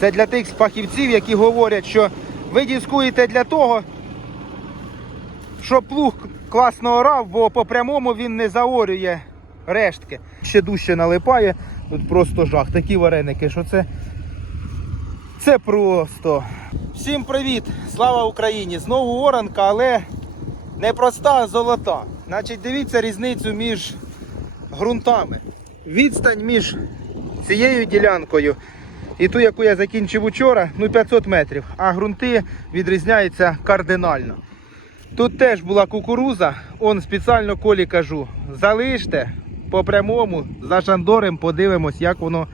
Це для тих фахівців, які говорять, що ви дискуєте для того, щоб плуг класно орав, бо по прямому він не заорює рештки. Ще дужче налипає, тут просто жах. Такі вареники, що це. Це просто. Всім привіт! Слава Україні! Знову оранка, але не проста, а золота. Значить, дивіться різницю між ґрунтами. Відстань між цією ділянкою і ту, яку я закінчив учора, ну 500 метрів, а ґрунти відрізняються кардинально. Тут теж була кукуруза, он спеціально колі кажу, залиште по прямому, за шандорем подивимось, як воно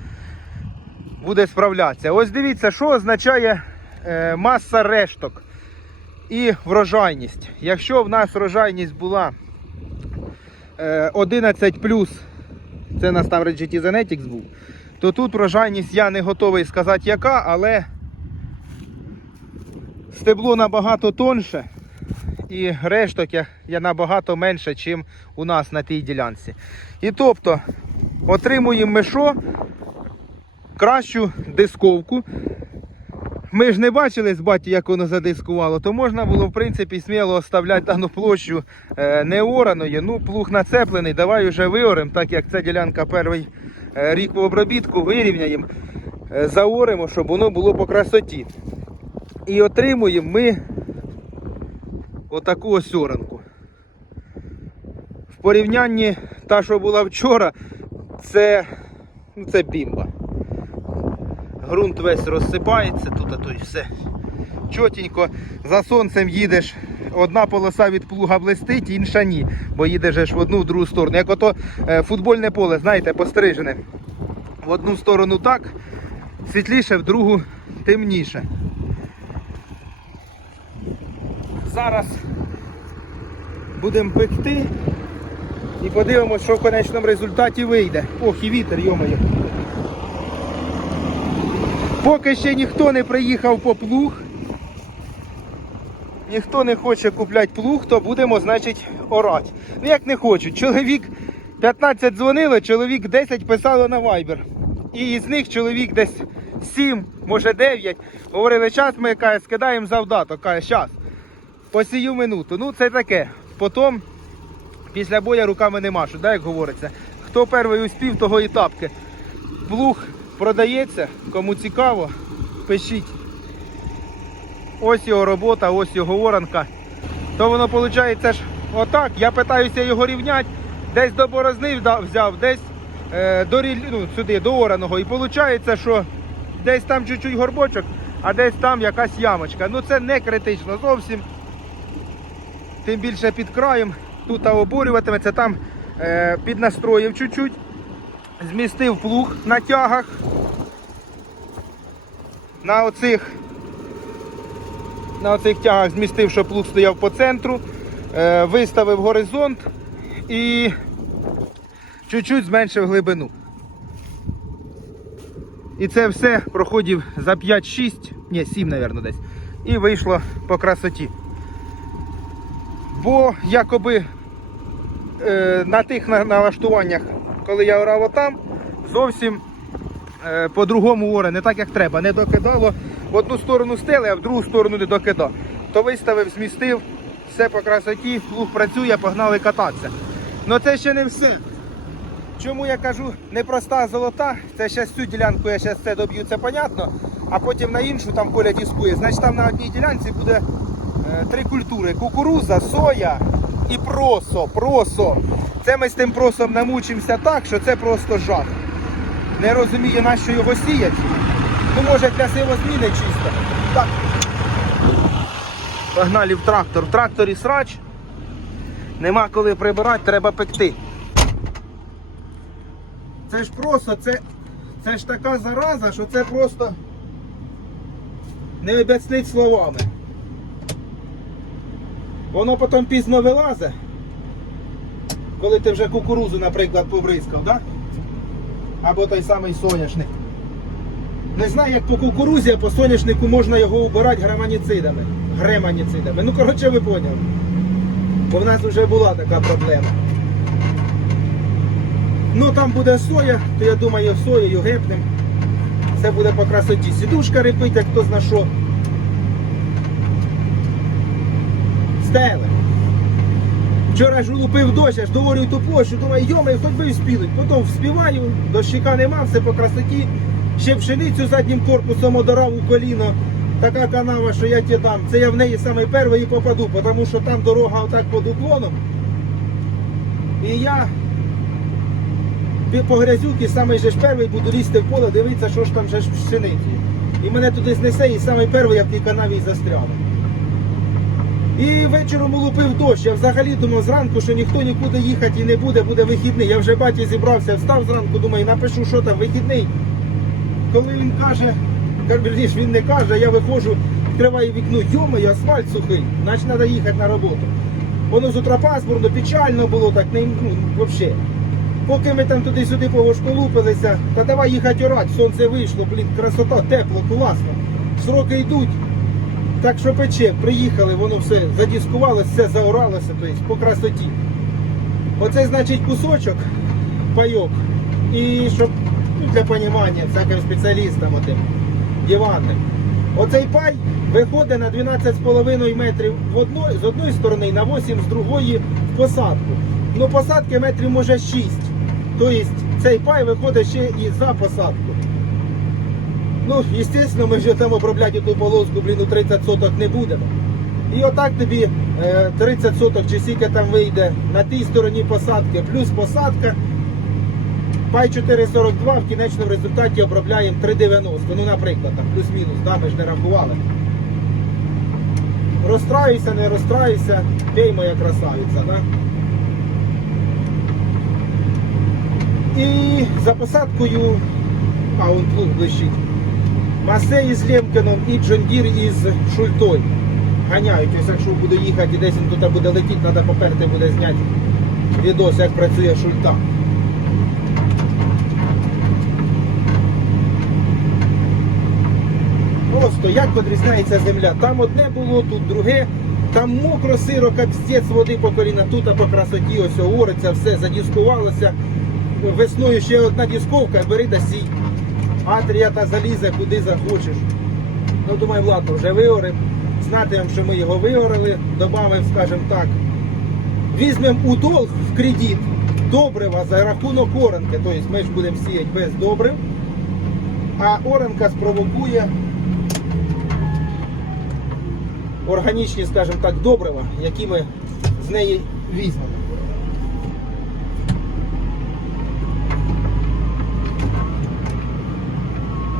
буде справлятися. Ось дивіться, що означає е, маса решток і врожайність. Якщо в нас врожайність була е, 11 це у нас там GT Genetics був, то тут врожайність я не готовий сказати яка, але стебло набагато тонше і решток я, набагато менше, ніж у нас на тій ділянці. І тобто отримуємо ми що? Кращу дисковку. Ми ж не бачили з баті, як воно задискувало, то можна було в принципі сміло оставляти дану площу е, не ораною. Ну, плуг нацеплений, давай вже виоремо, так як ця ділянка перший рік в обробітку, вирівняємо, е, заоримо, щоб воно було по красоті. І отримуємо ми отаку ось оранку. В порівнянні та, що була вчора, це, ну, це бімба. Грунт весь розсипається, тут а то й все чотенько. За сонцем їдеш, одна полоса від плуга блистить, інша ні. Бо їдеш же ж в одну в другу сторону. Як ото е, футбольне поле, знаєте, пострижене. В одну сторону так, світліше, в другу темніше. Зараз будемо пекти і подивимося, що в конечному результаті вийде. Ох, і вітер, йомаю. Поки ще ніхто не приїхав по плуг, ніхто не хоче купляти плуг, то будемо, значить, орати. Ну як не хочуть. Чоловік 15 дзвонили, чоловік 10 писало на Viber. І із них чоловік десь 7, може 9. Говорили, час ми каже, скидаємо завдаток. Каже, щас. По сію минуту. Ну це таке. Потім після боя руками не машу, да, як говориться. Хто перший успів, того і тапки. Плуг продається, кому цікаво, пишіть. Ось його робота, ось його оранка. То воно виходить ж отак. Я питаюся його рівняти. Десь до борозни взяв, десь е, до, ну, сюди, до ораного. І виходить, що десь там чуть-чуть горбочок, а десь там якась ямочка. Ну це не критично зовсім. Тим більше під краєм. Тут обурюватиметься, там е, піднастроїв чуть-чуть змістив плуг на тягах. На оцих, на оцих тягах змістив, щоб плуг стояв по центру, е, виставив горизонт і чуть-чуть зменшив глибину. І це все проходив за 5-6, ні, 7, мабуть, десь. І вийшло по красоті. Бо якоби е, на тих налаштуваннях, коли я орав отам, зовсім е, по-другому оре, не так як треба. Не докидало в одну сторону стели, а в другу сторону не докидав. То виставив, змістив, все по красоті, плуг працює, погнали кататися. Ну це ще не все. Чому я кажу непроста золота, це ще цю ділянку я ще це доб'ю, це понятно, а потім на іншу там Коля дискує. Значить там на одній ділянці буде е, три культури: кукуруза, соя і просо. Просо. Це ми з тим просом намучимося так, що це просто жах. Не розумію, на що його сіять. Ну, може, для сивозміни чисто. Так. Погнали в трактор. В тракторі срач. Нема коли прибирати, треба пекти. Це ж просто, це, це ж така зараза, що це просто не об'яснить словами. Воно потім пізно вилазить, коли ти вже кукурузу, наприклад, побризкав, да? або той самий соняшник. Не знаю, як по кукурузі, а по соняшнику можна його убирати граманіцидами. Греманіцидами. Ну, коротше, ви поняли. Бо в нас вже була така проблема. Ну там буде соя, то я думаю, соєю гепнем. Це буде по красоті. Сідушка репить, як хто зна що. Стели. Вчора ж лупив дощ, аж говорю ту площу, думаю, йоми, хоч би і вспіли. Потім вспіваю, дощика нема, все по красоті. Ще пшеницю заднім корпусом одорав у коліно. Така канава, що я тебе дам. Це я в неї саме перший і попаду, тому що там дорога отак під уклоном. І я по грязюки самий же ж перший буду лізти в поле, дивитися, що ж там же пшениці. І мене туди знесе, і самий перший я в тій канаві і застряну. І вечором улупив дощ. Я взагалі думав зранку, що ніхто нікуди їхати і не буде, буде вихідний. Я вже баті зібрався, встав зранку, думаю, напишу, що там вихідний. Коли він каже, каже, він не каже, я виходжу, відкриваю вікно, йомаю, асфальт сухий, значить треба їхати на роботу. Воно з утра пасмурно, печально було, так не ну, взагалі. Поки ми там туди-сюди повошколупилися, та давай їхати орати, сонце вийшло, блін, красота, тепло, класно. Сроки йдуть. Так що пече, приїхали, воно все задіскувалося, все заоралося, тобто по красоті. Оце значить кусочок, пайок. І щоб для розуміння всяким спеціалістам отим, диванним. Оцей пай виходить на 12,5 метрів в одної, з одної сторони, на 8 з другої в посадку. Ну посадки метрів може 6. Тобто цей пай виходить ще і за посадку. Ну, звісно, ми вже там обробляти ту полоску, блін, у 30 соток не будемо. І отак тобі е, 30 соток чи скільки там вийде на тій стороні посадки, плюс посадка. Пай 4,42 в кінечному результаті обробляємо 3,90. Ну, наприклад, там плюс-мінус, да, ми ж не рахували. Розстраюйся, не розстраюйся, пей моя красавиця, да? І за посадкою, а он плуг блищить. Масей із Лемкином і Джондір із Шультою. Ганяють, ось якщо буду їхати і десь він тут буде летіти, треба поперти буде зняти відос, як працює шульта. Просто як відрізняється земля. Там одне було, тут друге. Там мокро, сиро, капстець води по коліна, тут а по красоті ось ориться, все задіскувалося. Весною ще одна дісковка, бери да сій. Атрія та залізе куди захочеш. Ну думаю, ладно, вже виоримо. Знатимемо, що ми його виорали, додамо, скажімо так. Візьмемо у долг в кредит добрива за рахунок оранки. Тобто ми ж будемо сіяти без добрив. А оранка спровокує органічні, скажімо так, добрива, які ми з неї візьмемо.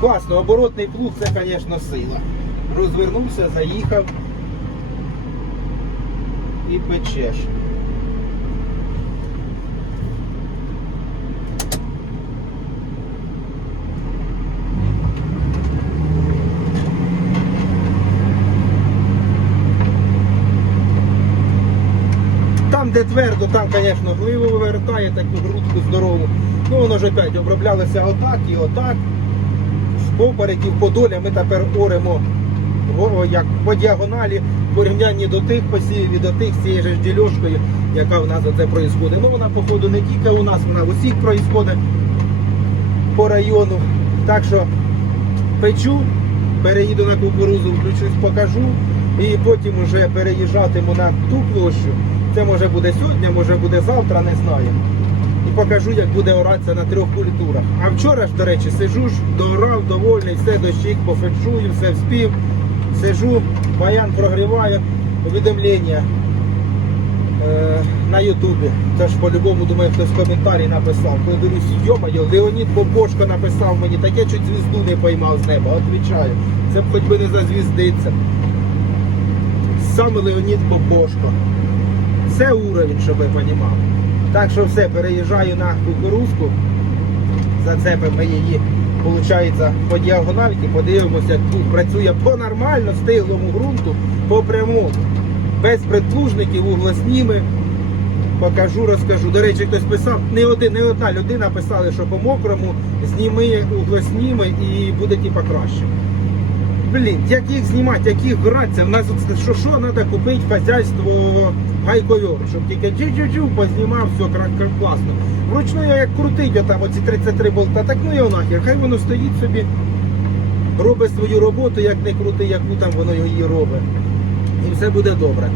Класно, оборотний плуг це, звісно, сила. Розвернувся, заїхав і печеш. Там, де твердо, там, звісно, гливо вивертає таку грудку здорову. Ну воно ж опять оброблялося отак і отак. З попереків по долі ми тепер оремо як по діагоналі порівнянні до тих посівів і до тих з цією ж дільошкою, яка в нас оце відбувається. Ну вона, походу, не тільки у нас, вона в усіх відбувається по району. Так що печу, переїду на кукурузу, включусь, покажу. І потім вже переїжджатиму на ту площу. Це може буде сьогодні, може буде завтра, не знаю. І покажу, як буде оратися на трьох культурах. А вчора ж, до речі, сижу ж, доорав, довольний, все дощик, пофетшую, все вспів. Сижу, баян прогріваю, повідомлення е, на Ютубі. Це ж по-любому, думаю, хтось в коментарі написав. Коли дивлюсь, йомайо, Леонід Бобошко написав мені, так я чуть звізду не поймав з неба, відповідаю. Це б хоч би не зазвіздиться. Саме Леонід Бобошко. Це уровень, щоб ви розуміли. Так що все, переїжджаю на кукурузку. Зацепимо її, виходить, по діагональки, подивимося, як тут працює по нормально стиглому ґрунту, по прямому. Без предплужників, углосніми. Покажу, розкажу. До речі, хтось писав, не один, не одна людина писали, що по мокрому зніми углосніми і буде типа краще. Блін, як їх знімати, як їх гратися, в нас що що треба купити хазяйство гайковер, щоб тільки чу-чу-чу познімав, все класно. Вручну я як крутить отам оці 33 болта, так ну його нахер, хай воно стоїть собі робить свою роботу, як не крути, яку там воно її робить. І все буде добре.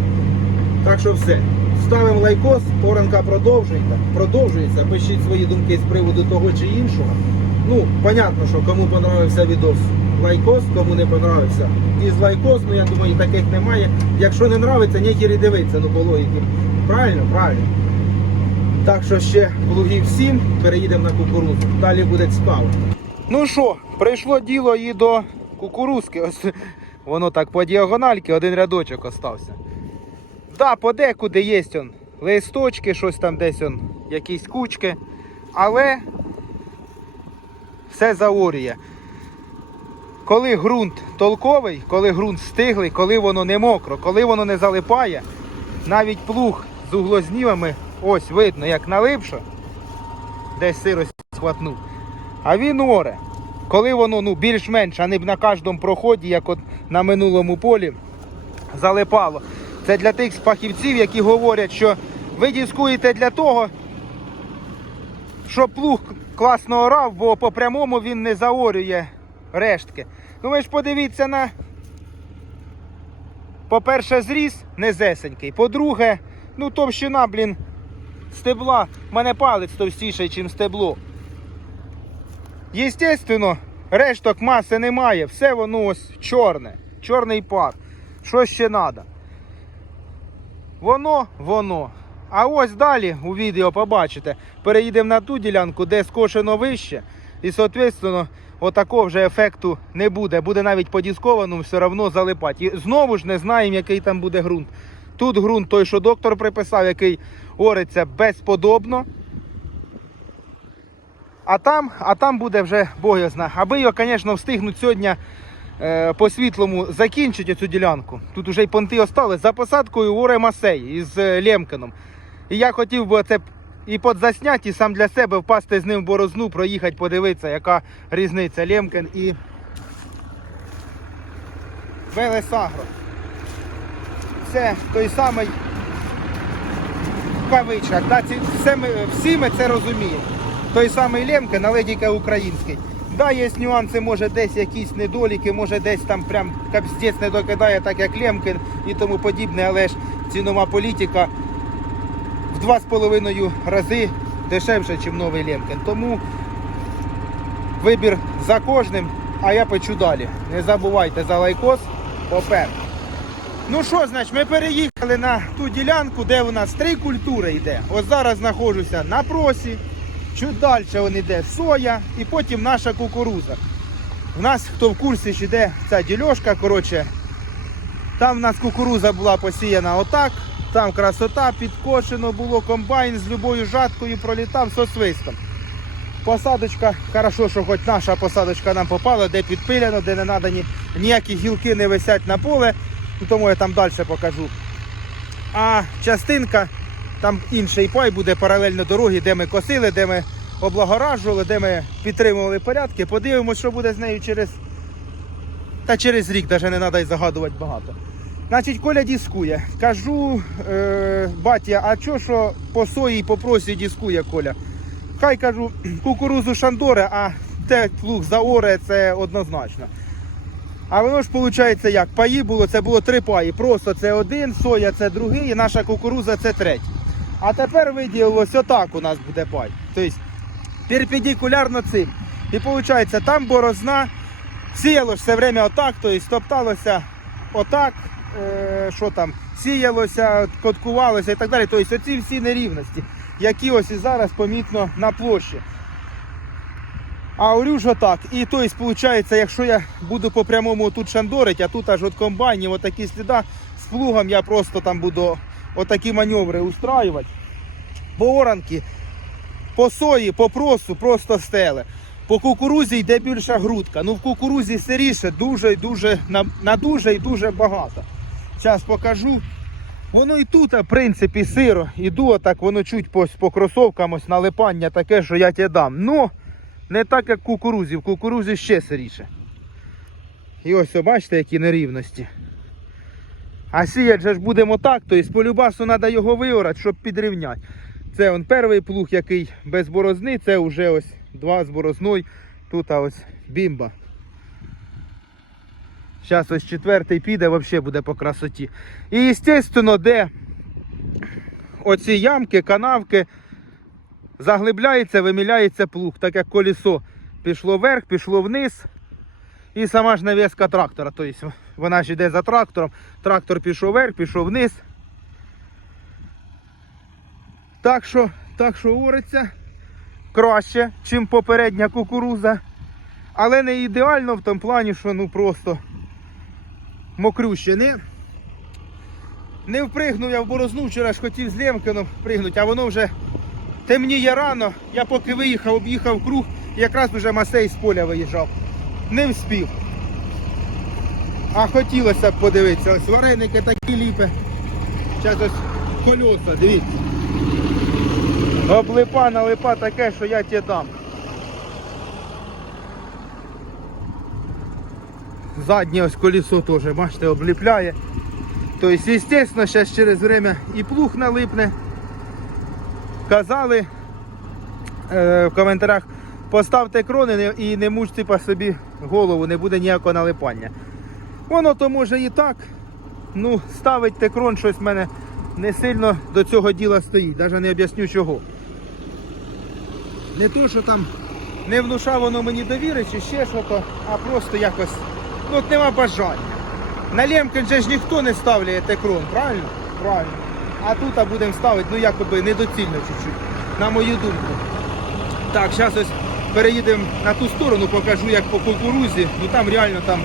Так що все. Ставимо лайкос, оранка продовжується. продовжується. Пишіть свої думки з приводу того чи іншого. Ну, понятно, що кому понравився відос лайкос, кому не понравився. Із лайкос, ну я думаю, таких немає. Якщо не нравиться, ніхері дивиться, ну по логіки. Правильно? Правильно. Так що ще плугів всім, переїдемо на кукурудзу. Далі буде цікаво. Ну що, прийшло діло і до кукурузки. Ось воно так по діагональки, один рядочок остався. Да, подекуди є он листочки, щось там десь он, якісь кучки. Але все заорює. Коли ґрунт толковий, коли ґрунт стиглий, коли воно не мокро, коли воно не залипає, навіть плуг з углознімами, ось видно, як налипшо, десь сирость схватнув. А він оре. Коли воно ну, більш-менш, а не б на кожному проході, як от на минулому полі, залипало. Це для тих фахівців, які говорять, що ви дискуєте для того, щоб плуг класно орав, бо по прямому він не заорює рештки. Ну ви ж подивіться на, по-перше, зріз незесенький. По-друге, ну товщина, блін, стебла. У мене палець товстіший, ніж стебло. Єстественно, решток маси немає, все воно ось чорне, чорний пар. Що ще треба? Воно, воно. А ось далі у відео побачите, переїдемо на ту ділянку, де скошено вище, і, соответственно, отакого вже ефекту не буде. Буде навіть по дискованому все одно залипати. І знову ж не знаємо, який там буде ґрунт. Тут ґрунт той, що доктор приписав, який ориться безподобно. А там, а там буде вже боязна. Аби його, звісно, встигнуть сьогодні е, по світлому закінчити цю ділянку. Тут вже й понти остались за посадкою Оре Масей із е, Лемкином. І я хотів би це і подзасняти, і сам для себе впасти з ним в борозну, проїхати, подивитися, яка різниця Лемкин і Велесагро. Це той самий в. Да, ці, все ми, всі ми це розуміємо. Той самий Лемкин, але тільки український. Да, є нюанси, може десь якісь недоліки, може десь там прям капздець не докидає, так як Лемкин і тому подібне, але ж цінова політика в два з половиною рази дешевше, ніж новий Лемкин. Тому вибір за кожним, а я печу далі. Не забувайте за лайкос, попер. Ну що, значить, ми переїхали на ту ділянку, де у нас три культури йде. Ось зараз знаходжуся на просі. Чуть далі він йде соя і потім наша кукуруза. У нас, хто в курсі, йде ця дільошка, коротше, там у нас кукуруза була посіяна отак, там красота, підкошено було, комбайн з любою жаткою пролітав со свистом. Посадочка, хорошо, що хоч наша посадочка нам попала, де підпилено, де не надані ніякі гілки не висять на поле, ну, тому я там далі покажу. А частинка, там інший пай буде паралельно дорогі, де ми косили, де ми облагоражували, де ми підтримували порядки. Подивимось, що буде з нею через. Та через рік навіть не треба й загадувати багато. Значить, Коля дискує. Кажу, е, батя, а чо що по сої і по просі дискує Коля? Хай кажу, кукурузу Шандоре, а те плуг заоре, це однозначно. А воно ж виходить як? Паї було, це було три паї. Просто це один, соя це другий, і наша кукуруза це третій. А тепер виділилось отак у нас буде пай. Тобто перпендикулярно цим. І виходить, там борозна сіяло все время отак, тобто топталося отак, що там, сіялося, коткувалося і так далі. Тобто оці всі нерівності, які ось і зараз помітно на площі. А орюж отак. І то есть, виходить, якщо я буду по прямому тут шандорить, а тут аж от комбайні, отакі сліда, з плугом я просто там буду отакі маневри устраювати. По по сої, по просу просто стели. По кукурузі йде більша грудка. Ну в кукурузі сиріше дуже і дуже на, на дуже і дуже багато. Зараз покажу. Воно і тут, в принципі, сиро. Іду отак, воно чуть по, по кросовкам ось налипання таке, що я тебе дам. Ну, не так, як кукурузі. В кукурузі ще сиріше. І ось, бачите, які нерівності. А сіять же ж будемо так, тобто по любасу треба його виорати, щоб підрівняти. Це он перший плуг, який без борозни, це вже ось два з борозною. Тут ось бімба. Зараз ось четвертий піде, взагалі буде по красоті. І, звісно, де оці ямки, канавки, заглибляється, виміляється плуг, так як колесо пішло вверх, пішло вниз. І сама ж навіска трактора. Тобто вона ж йде за трактором. Трактор пішов вверх, пішов вниз. Так що, так що ориться краще, чим попередня кукуруза. Але не ідеально в тому плані, що ну просто мокрюще. Не, не впригнув я в борозну, вчора ж хотів з Лемкином впригнути, а воно вже темніє рано. Я поки виїхав, об'їхав круг, якраз вже Масей з поля виїжджав. Не вспів. А хотілося б подивитися. Ось вареники такі ліпе. Зараз ось кольоса, дивіться. Облипа налипа таке, що я тебе дам. Заднє ось колесо теж, бачите, обліпляє. Тобто, звісно, зараз через время і плуг налипне. Казали е, в коментарях, поставте крони і не мучте по собі голову, не буде ніякого налипання. Воно то може і так. Ну, ставить те крон, щось в мене не сильно до цього діла стоїть. Навіть не об'ясню чого. Не то, що там не внушав воно мені довіри чи ще що то, а просто якось ну, от нема бажання. На Лемкін же ж ніхто не ставляє текрон, правильно? Правильно. А тут будемо ставити, ну якоби недоцільно чуть-чуть, на мою думку. Так, зараз ось переїдемо на ту сторону, покажу як по кукурузі. Ну там реально там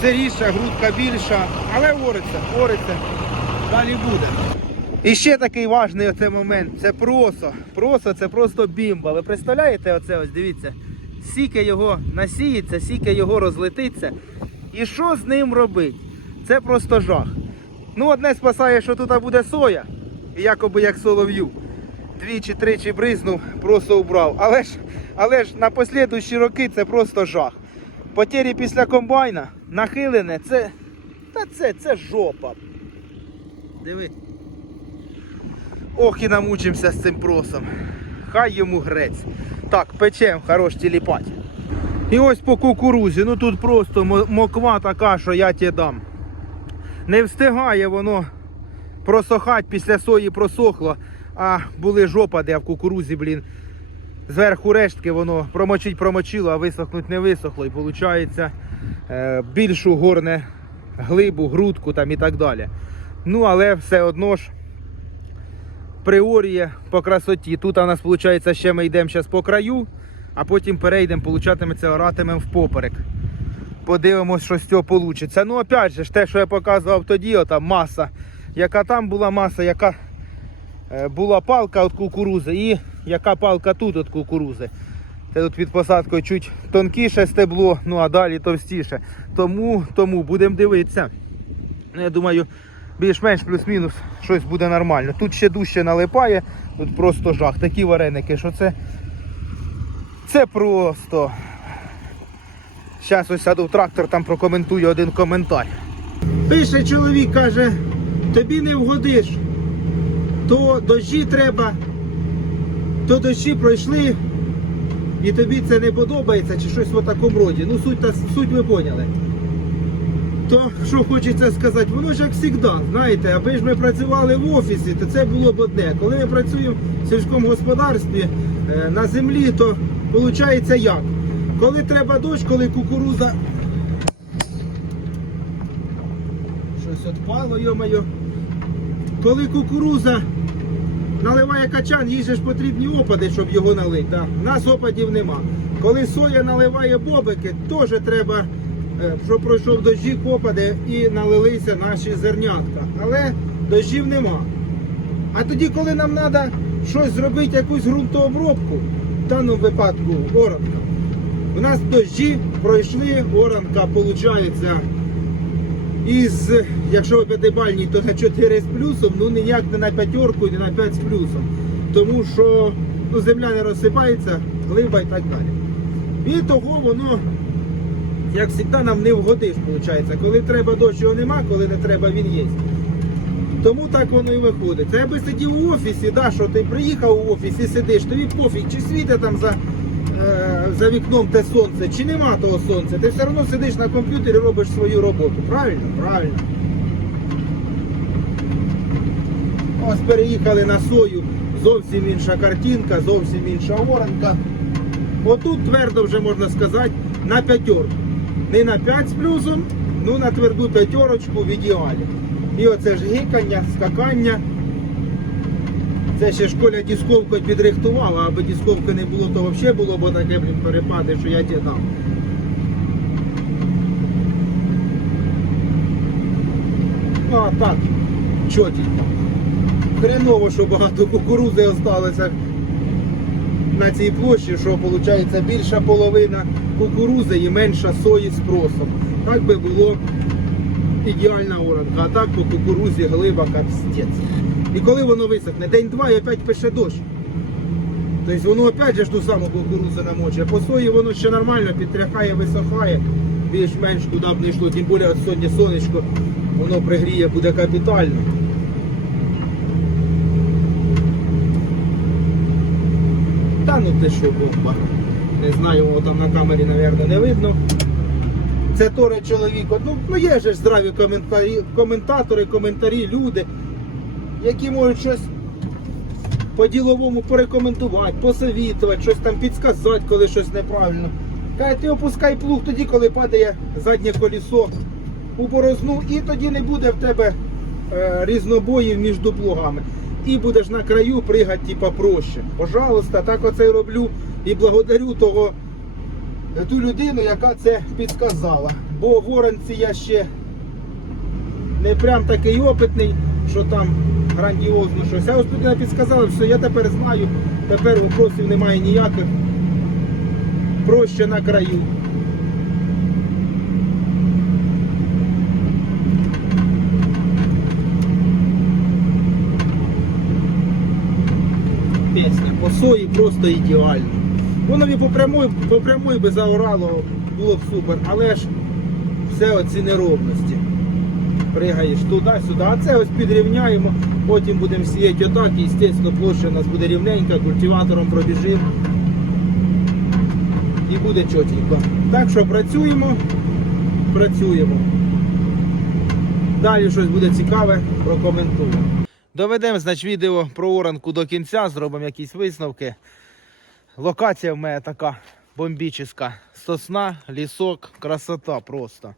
сиріша, грудка більша, але ориться, ориться. Далі буде. І ще такий важний оцей момент. Це просо. Просо це просто бімба. Ви представляєте оце ось, дивіться. Сіке його насіється, сіке його розлетиться. І що з ним робить? Це просто жах. Ну, одне спасає, що тут буде соя, і якоби як солов'ю. Двічі-тричі бризнув, просто убрав. Але ж, але ж на послідуючі роки це просто жах. Потері після комбайна, нахилене, це. Та це, це жопа. Дивись. Ох і намучимося з цим просом. Хай йому грець. Так, печем, хорош тіліпать. І ось по кукурузі, ну тут просто моква така, що я тебе дам. Не встигає воно просохати після сої просохло, а були жопа, де в кукурузі, блін. Зверху рештки воно промочить промочило, а висохнуть не висохло. І виходить е, більшу горне глибу, грудку там і так далі. Ну, але все одно ж приоріє по красоті. Тут у нас виходить, ще ми йдемо зараз по краю, а потім перейдемо, получатиметься, оратимемо впоперек. Подивимось, що з цього вийде. Ну, опять же, те, що я показував тоді, ота маса, яка там була маса, яка е, була палка від кукурузи і яка палка тут від кукурузи. Це тут під посадкою чуть тонкіше стебло, ну а далі товстіше. Тому, тому будемо дивитися. Ну, я думаю, більш-менш плюс-мінус щось буде нормально. Тут ще дужче налипає, тут просто жах. Такі вареники, що це. Це просто. Зараз ось сяду в трактор, там прокоментую один коментар. Пише чоловік, каже, тобі не вгодиш. То дощі треба, то дощі пройшли, і тобі це не подобається, чи щось в такому роді. Ну, суть, та, суть ви поняли. То що хочеться сказати, воно ж як завжди, знаєте, аби ж ми працювали в офісі, то це було б одне. Коли ми працюємо в сільському господарстві е, на землі, то виходить як? Коли треба дощ, коли кукуруза. Щось відпало, йомайо. Коли кукуруза наливає качан, їй же ж потрібні опади, щоб його налити. Да? У нас опадів нема. Коли соя наливає бобики, теж треба, е, щоб пройшов дощик, опади і налилися наші зернятка. Але дощів нема. А тоді, коли нам треба щось зробити, якусь ґрунтообробку, в даному випадку оранка, у нас дощі пройшли, оранка виходить із, якщо п'ятибальні, то на 4 з плюсом, ну ніяк не на п'ятерку, не на 5 з плюсом. Тому що ну, земля не розсипається, глиба і так далі. І того воно, як завжди, нам не вгодиш, виходить. Коли треба дощ, його нема, коли не треба, він є. Тому так воно і виходить. Це би сидів у офісі, да, що ти приїхав у офіс і сидиш, тобі пофіг, чи світе там за е, за вікном те сонце, чи нема того сонця, ти все одно сидиш на комп'ютері і робиш свою роботу. Правильно? Правильно. Ось переїхали на сою, зовсім інша картинка, зовсім інша оранка. Отут твердо вже можна сказати на п'ятерку. Не на 5 з плюсом, ну на тверду п'ятерочку в ідеалі. І оце ж гикання, скакання. Це ще школя дисковкою підрихтувала, аби дисковки не було, то взагалі було б таке блін, перепади, що я. Ну а так, чотенько. Хреново, що багато кукурузи осталося на цій площі, що виходить більша половина кукурузи і менша сої спросом. Так би було ідеальна а так по кукурузі глиба капстець. І коли воно висохне, день-два і опять пише дощ. Тобто воно опять же ж ту саму кукурузу намочує. По сої воно ще нормально підтряхає, висохає, більш-менш куди б не йшло. Тим більше сьогодні сонечко, воно пригріє, буде капітально. Та ну ти що, бомба. Не знаю, його там на камері, мабуть, не видно. Це торе чоловік. Ну, ну є ж здраві коментарі, коментатори, коментарі, люди, які можуть щось по-діловому порекомендувати, посовітувати, щось там підсказати, коли щось неправильно. Каже, ти опускай плуг тоді, коли падає заднє колесо у борозну, і тоді не буде в тебе е, різнобоїв між плугами. І будеш на краю пригати типа проще. Пожалуйста, так оце й роблю. І благодарю того ту людину, яка це підсказала. Бо в Оранці я ще не прям такий опитний, що там грандіозно щось. А ось людина підсказала, все, я тепер знаю, тепер вопросів немає ніяких. Проще на краю. Пісня по сої просто ідеально. Воно б і по прямой, по прямой би заорало, було б супер, але ж все оці неровності. Пригаєш туди-сюди, а це ось підрівняємо, потім будемо сіяти отак, і звісно площа у нас буде рівненька, культиватором пробіжимо і буде чотенько. Так що працюємо, працюємо. Далі щось буде цікаве, прокоментуємо. Доведемо, значить, відео про оранку до кінця, зробимо якісь висновки. Локація в мене така бомбічна. Сосна, лісок, красота просто.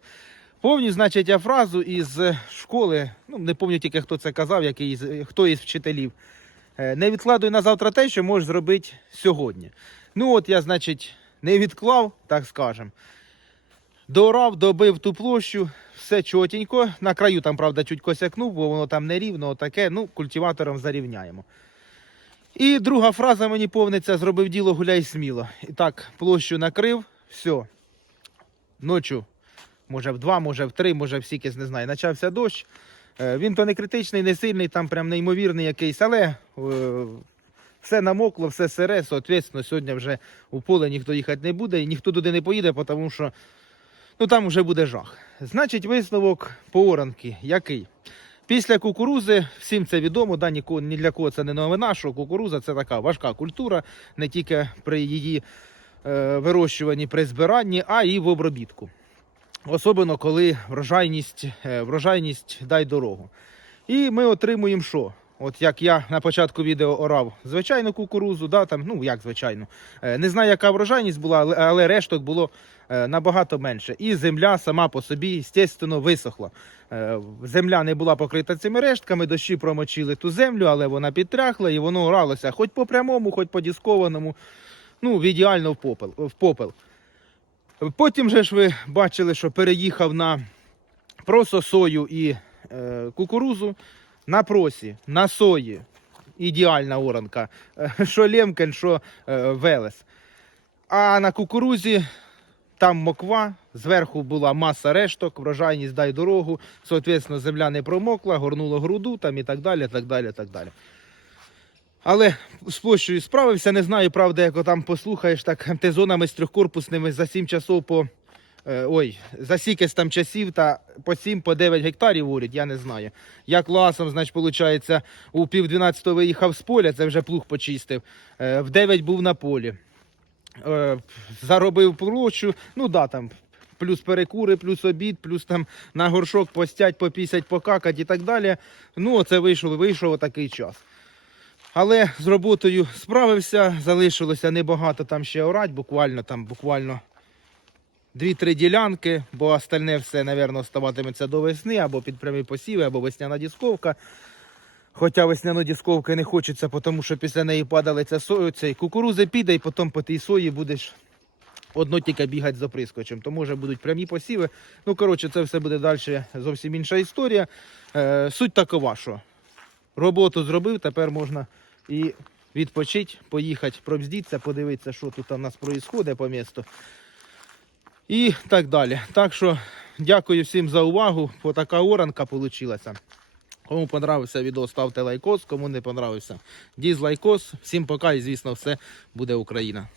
Повню, значить, я фразу із школи, ну не пам'ятаю тільки хто це казав, який хто із вчителів. Е, Не відкладуй на завтра те, що можеш зробити сьогодні. Ну от я, значить, не відклав, так скажем. Доорав, добив ту площу, все чотенько. На краю там, правда, чуть косякнув, бо воно там нерівно, таке. Ну, культиватором зарівняємо. І друга фраза мені повниться: зробив діло, гуляй сміло. І так, площу накрив, все. Ночу, може в два, може в три, може в сікесь, не знаю. Почався дощ. Е, Він то не критичний, не сильний, там прям неймовірний якийсь, але е, все намокло, все сире, соответственно, сьогодні вже у поле ніхто їхати не буде і ніхто туди не поїде, тому що ну, там вже буде жах. Значить, висновок по оранки який? Після кукурузи, всім це відомо, да, ні для кого це не новина, що кукуруза це така важка культура, не тільки при її е, вирощуванні, при збиранні, а і в обробітку. Особливо, коли врожайність, е, врожайність дай дорогу. І ми отримуємо що? От як я на початку відео орав звичайну кукурузу, да, там, ну як звичайно. Е, Не знаю, яка врожайність була, але, але решток було набагато менше. І земля сама по собі, звісно, висохла. Е, Земля не була покрита цими рештками, дощі промочили ту землю, але вона підтряхла і воно оралося хоч по прямому, хоч по дискованому. Ну, в ідеально в попел. В попел. Потім же ж ви бачили, що переїхав на просто сою і е, кукурузу. На просі, на сої. Ідеальна оранка. Е, Що Лемкен, що е, Велес. А на кукурузі там моква, зверху була маса решток, врожайність дай дорогу, соответственно, земля не промокла, горнуло груду там і так далі, так далі, так далі. Але з площею справився, не знаю, правда, як там послухаєш, так МТ-зонами з трьохкорпусними за 7 часов по. е, Ой, за сікесь там часів та по 7 по 9 гектарів урять, я не знаю. Я класом, значить, виходить, у пів 12 виїхав з поля, це вже плуг почистив. е, В 9 був на полі. Е, заробив площу. Ну да, там плюс перекури, плюс обід, плюс там на горшок постять, попісять, покакать і так далі. Ну, оце вийшов, вийшов такий час. Але з роботою справився, залишилося небагато там ще орать, буквально там, буквально дві-три ділянки, бо остальне все, напевно, ставатиметься до весни, або під прямі посіви, або весняна дісковка. Хоча весняну дісковки не хочеться, тому що після неї падали ця со... цей кукурузи піде, і потім по тій сої будеш одно тільки бігати за прискочем. То може будуть прямі посіви. Ну, коротше, це все буде далі зовсім інша історія. Е, суть такова, що роботу зробив, тепер можна і відпочити, поїхати, пробздітися, подивитися, що тут у нас відбувається по місту. І так далі. Так що дякую всім за увагу. Бо така оранка вийшла. Кому понравився відео, ставте лайкос, кому не понравився, дізлайкос. Всім пока і звісно, все буде Україна.